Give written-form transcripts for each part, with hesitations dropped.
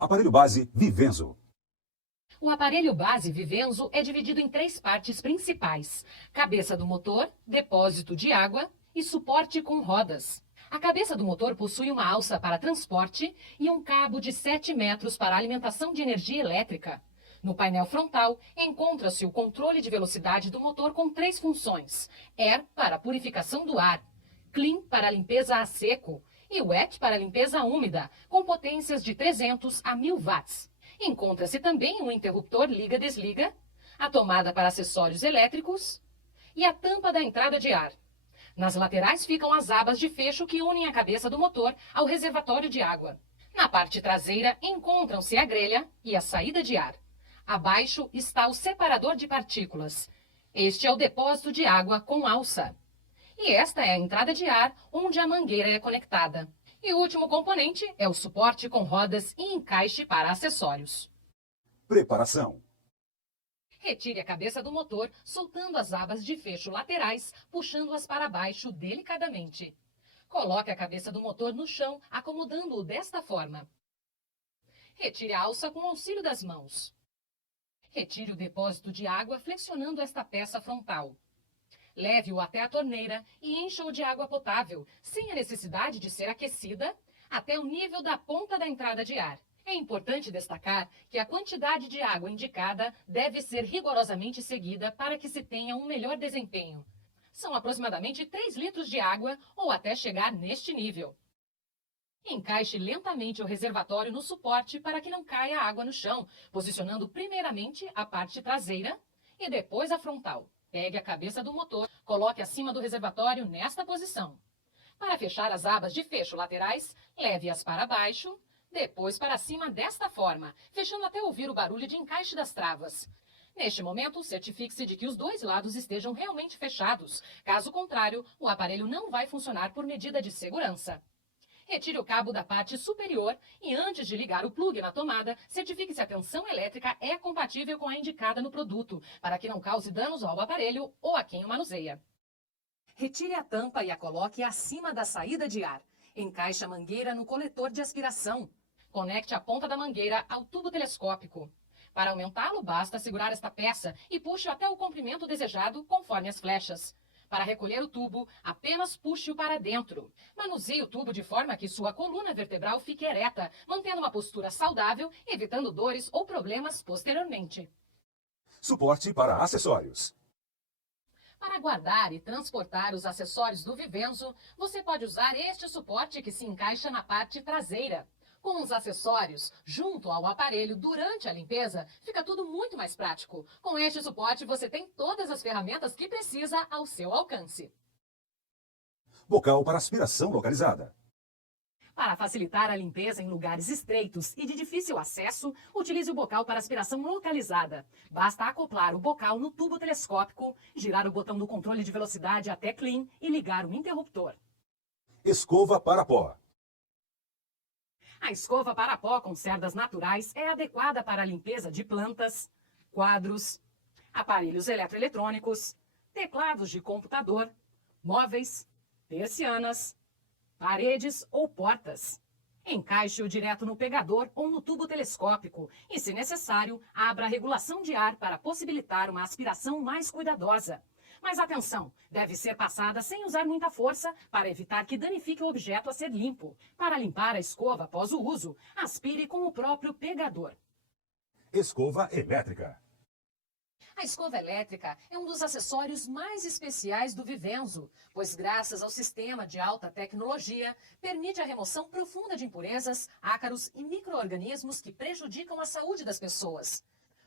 Aparelho base Vivenzo. O aparelho base Vivenzo é dividido em 3 partes principais: cabeça do motor, depósito de água e suporte com rodas. A cabeça do motor possui uma alça para transporte e um cabo de 7 metros para alimentação de energia elétrica. No painel frontal, encontra-se o controle de velocidade do motor com 3 funções: Air para purificação do ar, Clean para limpeza a seco e Wet para limpeza úmida, com potências de 300 a 1000 watts. Encontra-se também um interruptor liga-desliga, a tomada para acessórios elétricos e a tampa da entrada de ar. Nas laterais ficam as abas de fecho que unem a cabeça do motor ao reservatório de água. Na parte traseira encontram-se a grelha e a saída de ar. Abaixo está o separador de partículas. Este é o depósito de água com alça. E esta é a entrada de ar onde a mangueira é conectada. E o último componente é o suporte com rodas e encaixe para acessórios. Preparação. Retire a cabeça do motor, soltando as abas de fecho laterais, puxando-as para baixo delicadamente. Coloque a cabeça do motor no chão, acomodando-o desta forma. Retire a alça com o auxílio das mãos. Retire o depósito de água flexionando esta peça frontal. Leve-o até a torneira e encha-o de água potável, sem a necessidade de ser aquecida, até o nível da ponta da entrada de ar. É importante destacar que a quantidade de água indicada deve ser rigorosamente seguida para que se tenha um melhor desempenho. São aproximadamente 3 litros de água ou até chegar neste nível. Encaixe lentamente o reservatório no suporte para que não caia água no chão, posicionando primeiramente a parte traseira e depois a frontal. Pegue a cabeça do motor, coloque acima do reservatório nesta posição. Para fechar as abas de fecho laterais, leve-as para baixo, depois para cima desta forma, fechando até ouvir o barulho de encaixe das travas. Neste momento, certifique-se de que os 2 lados estejam realmente fechados. Caso contrário, o aparelho não vai funcionar por medida de segurança. Retire o cabo da parte superior e, antes de ligar o plugue na tomada, certifique se a tensão elétrica é compatível com a indicada no produto, para que não cause danos ao aparelho ou a quem o manuseia. Retire a tampa e a coloque acima da saída de ar. Encaixe a mangueira no coletor de aspiração. Conecte a ponta da mangueira ao tubo telescópico. Para aumentá-lo, basta segurar esta peça e puxe até o comprimento desejado, conforme as flechas. Para recolher o tubo, apenas puxe-o para dentro. Manuseie o tubo de forma que sua coluna vertebral fique ereta, mantendo uma postura saudável, evitando dores ou problemas posteriormente. Suporte para acessórios. Para guardar e transportar os acessórios do Vivenzo, você pode usar este suporte que se encaixa na parte traseira. Com os acessórios junto ao aparelho durante a limpeza, fica tudo muito mais prático. Com este suporte, você tem todas as ferramentas que precisa ao seu alcance. Bocal para aspiração localizada. Para facilitar a limpeza em lugares estreitos e de difícil acesso, utilize o bocal para aspiração localizada. Basta acoplar o bocal no tubo telescópico, girar o botão do controle de velocidade até Clean e ligar o interruptor. Escova para pó. A escova para pó com cerdas naturais é adequada para a limpeza de plantas, quadros, aparelhos eletroeletrônicos, teclados de computador, móveis, persianas, paredes ou portas. Encaixe-o direto no pegador ou no tubo telescópico e, se necessário, abra a regulação de ar para possibilitar uma aspiração mais cuidadosa. Mas atenção, deve ser passada sem usar muita força para evitar que danifique o objeto a ser limpo. Para limpar a escova após o uso, aspire com o próprio pegador. Escova elétrica. A escova elétrica é um dos acessórios mais especiais do Vivenzo, pois graças ao sistema de alta tecnologia, permite a remoção profunda de impurezas, ácaros e micro-organismos que prejudicam a saúde das pessoas.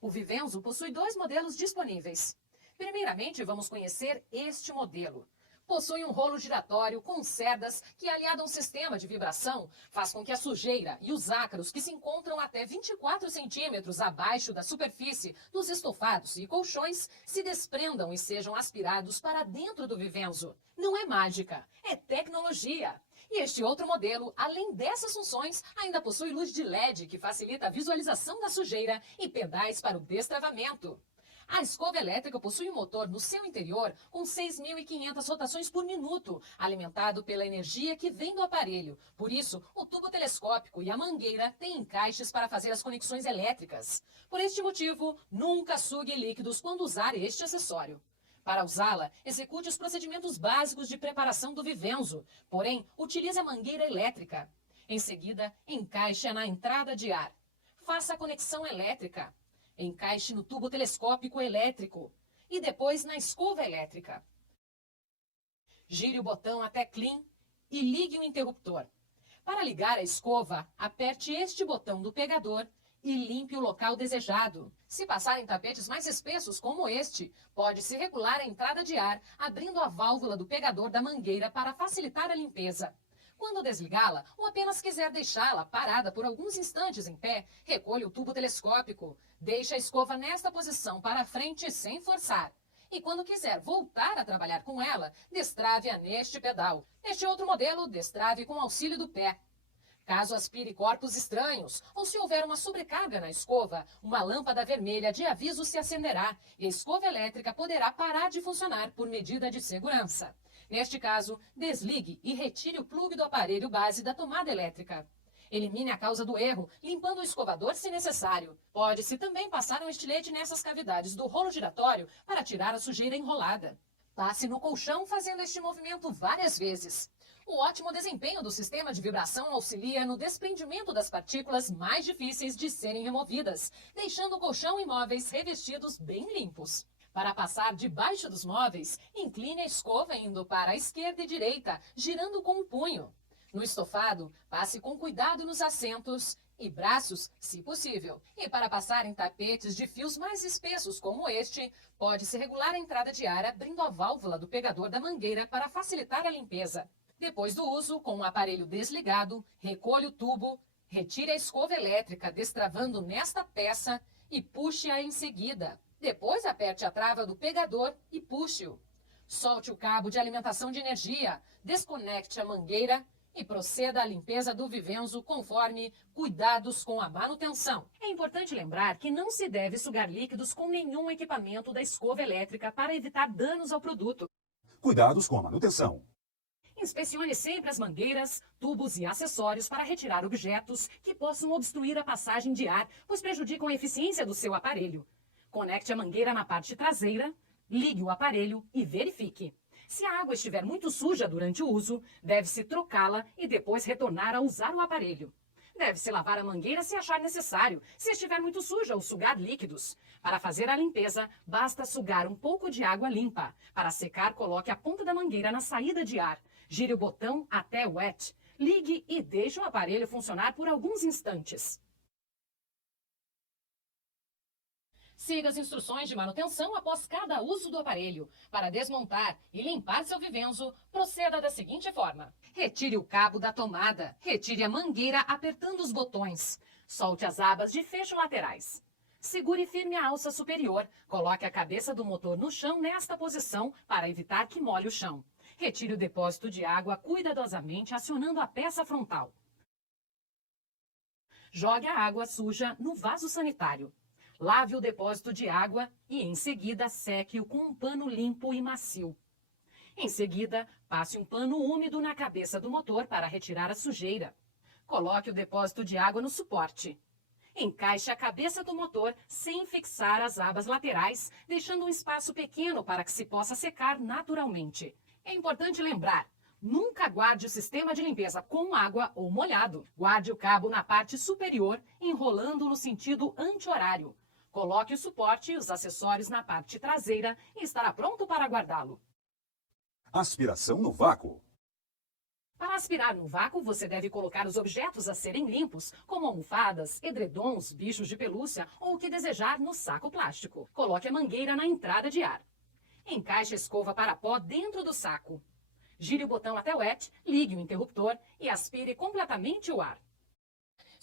O Vivenzo possui 2 modelos disponíveis. Primeiramente, vamos conhecer este modelo. Possui um rolo giratório com cerdas que, aliado a um sistema de vibração, faz com que a sujeira e os ácaros que se encontram até 24 centímetros abaixo da superfície dos estofados e colchões se desprendam e sejam aspirados para dentro do Vivenzo. Não é mágica, é tecnologia. E este outro modelo, além dessas funções, ainda possui luz de LED que facilita a visualização da sujeira e pedais para o destravamento. A escova elétrica possui um motor no seu interior com 6.500 rotações por minuto, alimentado pela energia que vem do aparelho. Por isso, o tubo telescópico e a mangueira têm encaixes para fazer as conexões elétricas. Por este motivo, nunca sugue líquidos quando usar este acessório. Para usá-la, execute os procedimentos básicos de preparação do Vivenzo, porém, utilize a mangueira elétrica. Em seguida, encaixe-a na entrada de ar. Faça a conexão elétrica. Encaixe no tubo telescópico elétrico e depois na escova elétrica. Gire o botão até clean e ligue o interruptor. Para ligar a escova, aperte este botão do pegador e limpe o local desejado. Se passarem tapetes mais espessos como este, pode-se regular a entrada de ar abrindo a válvula do pegador da mangueira para facilitar a limpeza. Quando desligá-la ou apenas quiser deixá-la parada por alguns instantes em pé, recolha o tubo telescópico. Deixe a escova nesta posição para frente sem forçar. E quando quiser voltar a trabalhar com ela, destrave-a neste pedal. Neste outro modelo, destrave com auxílio do pé. Caso aspire corpos estranhos ou se houver uma sobrecarga na escova, uma lâmpada vermelha de aviso se acenderá e a escova elétrica poderá parar de funcionar por medida de segurança. Neste caso, desligue e retire o plugue do aparelho base da tomada elétrica. Elimine a causa do erro, limpando o escovador se necessário. Pode-se também passar um estilete nessas cavidades do rolo giratório para tirar a sujeira enrolada. Passe no colchão fazendo este movimento várias vezes. O ótimo desempenho do sistema de vibração auxilia no desprendimento das partículas mais difíceis de serem removidas, deixando o colchão e móveis revestidos bem limpos. Para passar debaixo dos móveis, incline a escova indo para a esquerda e direita, girando com o punho. No estofado, passe com cuidado nos assentos e braços, se possível. E para passar em tapetes de fios mais espessos como este, pode-se regular a entrada de ar abrindo a válvula do pegador da mangueira para facilitar a limpeza. Depois do uso, com o aparelho desligado, recolha o tubo, retire a escova elétrica destravando nesta peça e puxe-a em seguida. Depois aperte a trava do pegador e puxe-o. Solte o cabo de alimentação de energia, desconecte a mangueira e proceda à limpeza do Vivenzo conforme cuidados com a manutenção. É importante lembrar que não se deve sugar líquidos com nenhum equipamento da escova elétrica para evitar danos ao produto. Cuidados com a manutenção. Inspecione sempre as mangueiras, tubos e acessórios para retirar objetos que possam obstruir a passagem de ar, pois prejudicam a eficiência do seu aparelho. Conecte a mangueira na parte traseira, ligue o aparelho e verifique. Se a água estiver muito suja durante o uso, deve-se trocá-la e depois retornar a usar o aparelho. Deve-se lavar a mangueira se achar necessário, se estiver muito suja ou sugar líquidos. Para fazer a limpeza, basta sugar um pouco de água limpa. Para secar, coloque a ponta da mangueira na saída de ar. Gire o botão até wet. Ligue e deixe o aparelho funcionar por alguns instantes. Siga as instruções de manutenção após cada uso do aparelho. Para desmontar e limpar seu Vivenzo, proceda da seguinte forma. Retire o cabo da tomada. Retire a mangueira apertando os botões. Solte as abas de fecho laterais. Segure firme a alça superior. Coloque a cabeça do motor no chão nesta posição para evitar que molhe o chão. Retire o depósito de água cuidadosamente acionando a peça frontal. Jogue a água suja no vaso sanitário. Lave o depósito de água e, em seguida, seque-o com um pano limpo e macio. Em seguida, passe um pano úmido na cabeça do motor para retirar a sujeira. Coloque o depósito de água no suporte. Encaixe a cabeça do motor sem fixar as abas laterais, deixando um espaço pequeno para que se possa secar naturalmente. É importante lembrar, nunca guarde o sistema de limpeza com água ou molhado. Guarde o cabo na parte superior, enrolando no sentido anti-horário. Coloque o suporte e os acessórios na parte traseira e estará pronto para guardá-lo. Aspiração no vácuo. Para aspirar no vácuo, você deve colocar os objetos a serem limpos, como almofadas, edredons, bichos de pelúcia ou o que desejar no saco plástico. Coloque a mangueira na entrada de ar. Encaixe a escova para pó dentro do saco. Gire o botão até wet, ligue o interruptor e aspire completamente o ar.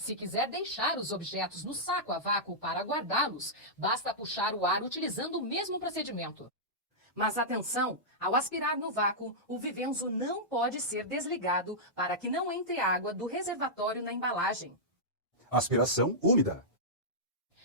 Se quiser deixar os objetos no saco a vácuo para guardá-los, basta puxar o ar utilizando o mesmo procedimento. Mas atenção, ao aspirar no vácuo, o Vivenzo não pode ser desligado para que não entre água do reservatório na embalagem. Aspiração úmida.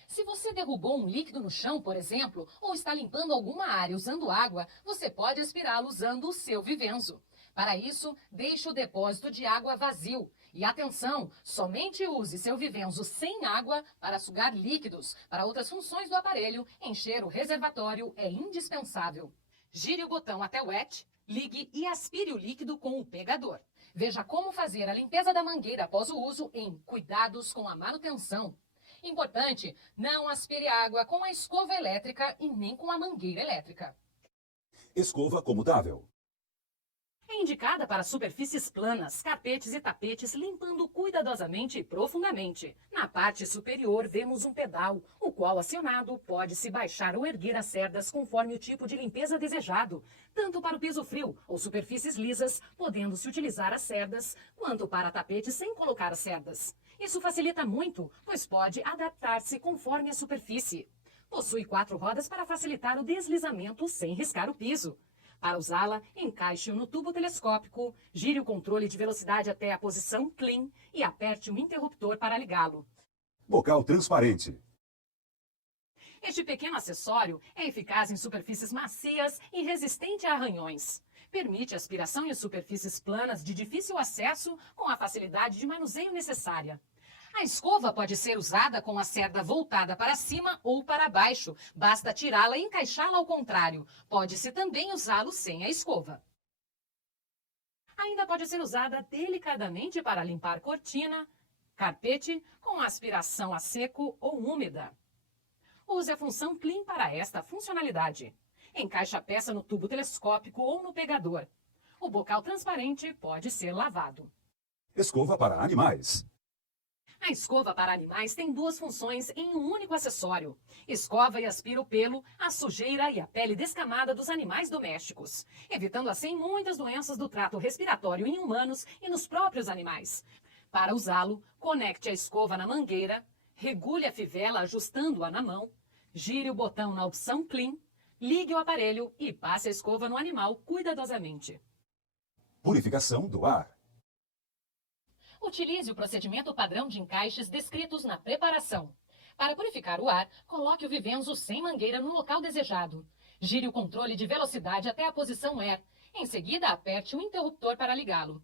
Se você derrubou um líquido no chão, por exemplo, ou está limpando alguma área usando água, você pode aspirá-lo usando o seu Vivenzo. Para isso, deixe o depósito de água vazio. E atenção, somente use seu Vivenzo sem água para sugar líquidos. Para outras funções do aparelho, encher o reservatório é indispensável. Gire o botão até wet, ligue e aspire o líquido com o pegador. Veja como fazer a limpeza da mangueira após o uso em Cuidados com a Manutenção. Importante, não aspire água com a escova elétrica e nem com a mangueira elétrica. Escova comutável. É indicada para superfícies planas, carpetes e tapetes, limpando cuidadosamente e profundamente. Na parte superior vemos um pedal, o qual, acionado, pode-se baixar ou erguer as cerdas conforme o tipo de limpeza desejado, tanto para o piso frio ou superfícies lisas, podendo-se utilizar as cerdas, quanto para tapetes sem colocar as cerdas. Isso facilita muito, pois pode adaptar-se conforme a superfície. Possui 4 rodas para facilitar o deslizamento sem riscar o piso. Para usá-la, encaixe-o no tubo telescópico, gire o controle de velocidade até a posição clean e aperte o interruptor para ligá-lo. Bocal transparente. Este pequeno acessório é eficaz em superfícies macias e resistente a arranhões. Permite aspiração em superfícies planas de difícil acesso com a facilidade de manuseio necessária. A escova pode ser usada com a cerda voltada para cima ou para baixo. Basta tirá-la e encaixá-la ao contrário. Pode-se também usá-lo sem a escova. Ainda pode ser usada delicadamente para limpar cortina, carpete com aspiração a seco ou úmida. Use a função Clean para esta funcionalidade. Encaixe a peça no tubo telescópico ou no pegador. O bocal transparente pode ser lavado. Escova para animais. A escova para animais tem 2 funções em um único acessório. Escova e aspira o pelo, a sujeira e a pele descamada dos animais domésticos, evitando assim muitas doenças do trato respiratório em humanos e nos próprios animais. Para usá-lo, conecte a escova na mangueira, regule a fivela ajustando-a na mão, gire o botão na opção Clean, ligue o aparelho e passe a escova no animal cuidadosamente. Purificação do ar. Utilize o procedimento padrão de encaixes descritos na preparação. Para purificar o ar, coloque o Vivenzo sem mangueira no local desejado. Gire o controle de velocidade até a posição Air. Em seguida, aperte o interruptor para ligá-lo.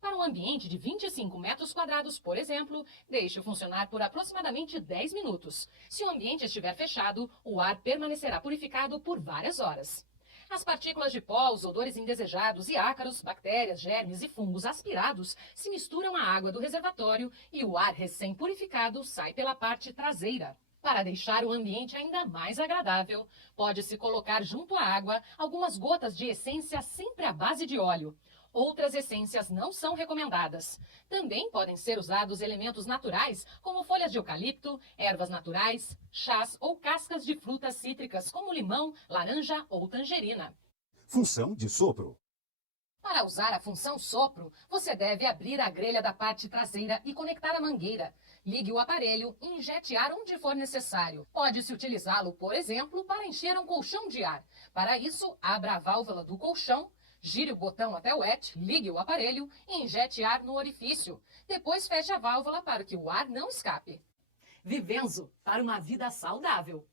Para um ambiente de 25 metros quadrados, por exemplo, deixe-o funcionar por aproximadamente 10 minutos. Se o ambiente estiver fechado, o ar permanecerá purificado por várias horas. As partículas de pó, os odores indesejados e ácaros, bactérias, germes e fungos aspirados se misturam à água do reservatório e o ar recém-purificado sai pela parte traseira. Para deixar o ambiente ainda mais agradável, pode-se colocar junto à água algumas gotas de essência sempre à base de óleo. Outras essências não são recomendadas. Também podem ser usados elementos naturais, como folhas de eucalipto, ervas naturais, chás ou cascas de frutas cítricas, como limão, laranja ou tangerina. Função de sopro. Para usar a função sopro, você deve abrir a grelha da parte traseira e conectar a mangueira. Ligue o aparelho e injete ar onde for necessário. Pode-se utilizá-lo, por exemplo, para encher um colchão de ar. Para isso, abra a válvula do colchão, gire o botão até wet, ligue o aparelho e injete ar no orifício. Depois feche a válvula para que o ar não escape. Vivenzo, para uma vida saudável.